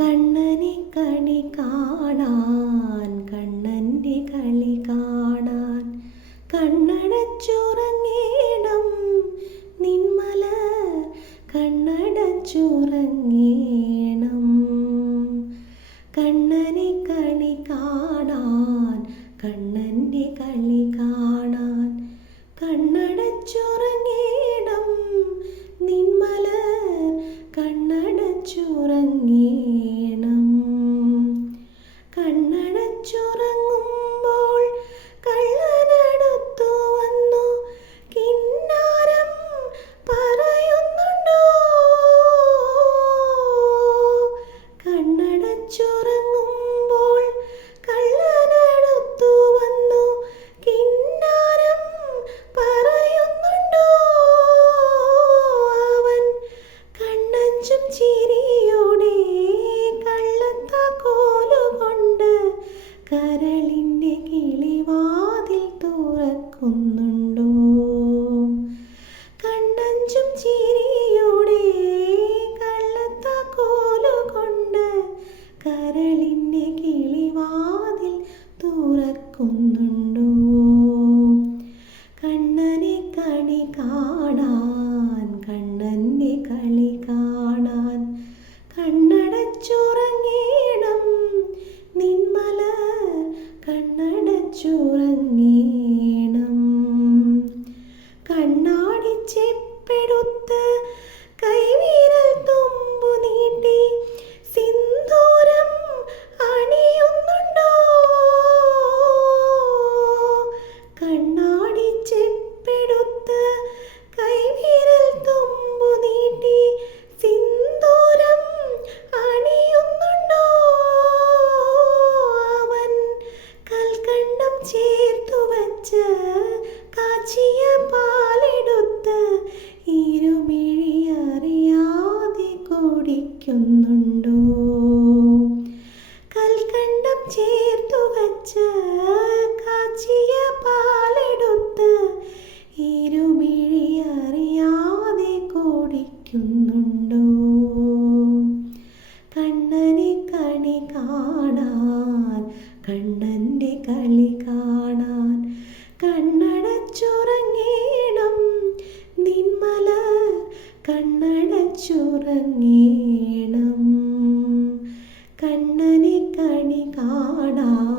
കണ്ണനെ കണി കാണാൻ, കണ്ണൻ്റെ കളി കാണാൻ കണ്ണടച്ചുറങ്ങേണം നിന്മല കണ്ണടച്ചുറങ്ങേണം. കണ്ണനെ കളി കാണാൻ, കണ്ണൻ്റെ കളി കാണാൻ കണ്ണടച്ചുറങ്ങേണം നിന്മല കണ്ണടച്ചുറങ്ങേണം. കണ്ണടച്ചുറങ്ങുമ്പോൾ കള്ളനടുത്തു വന്നു കിന്നാരം പറയുന്നുണ്ടോ? കണ്ണടച്ചുറങ്ങുമ്പോൾ കള്ളനടുത്തു വന്നു കിന്നാരം പറയുന്നുണ്ടോ? അവൻ കണ്ണഞ്ചും ചിരിയോടെ കള്ളത്താക്കോലുകൊണ്ട് കരളിൻ്റെ കിളിവാതിൽ തുറക്കുന്നുണ്ടോ? കണ്ണഞ്ചും ചിരിയോടെ കള്ളത്താക്കോലുകൊണ്ട് കരളിൻ്റെ കിളിവാതിൽ തുറക്കുന്നുണ്ടോ? കണ്ണനെ കണി കാണാൻ, കണ്ണൻ്റെ കളി കാണാൻ കണ്ണടച്ചുറങ്ങേണം നിന്മല കണ്ണടച്ചുറങ്ങേണം. കണ്ണാടിച്ചെപ്പെടുത്ത് കൈവിരൽ തുമ്പു നീട്ടി സിന്ദൂരം അണിയുന്നുണ്ടോ? കണ്ണാടിച്ചെപ്പെടുത്ത് കൈവിരൽ തുമ്പു നീട്ടി സിന്ദൂരം അണിയുന്നുണ്ടോ? അവൻ കൽക്കണ്ടം ചേർത്തു വച്ച് കാച്ചിയ പാലെടുത്ത് ഇരുമിഴി അറിയാതെ കുടിക്കുന്നുണ്ടോ? കൽക്കണ്ടം ചേർത്തു വച്ച് കാച്ചിയ പാലെടുത്ത് ഇരുമിഴി അറിയാതെ കുടിക്കുന്നുണ്ടോ? കണ്ണനെ കണി കാണാൻ, കണ്ണൻ്റെ കളി കാണാൻ കണ്ണടച്ചുറങ്ങേണം നിന്മല കണ്ണടച്ചുറങ്ങേണം. കണ്ണനെ കണി കാണാൻ.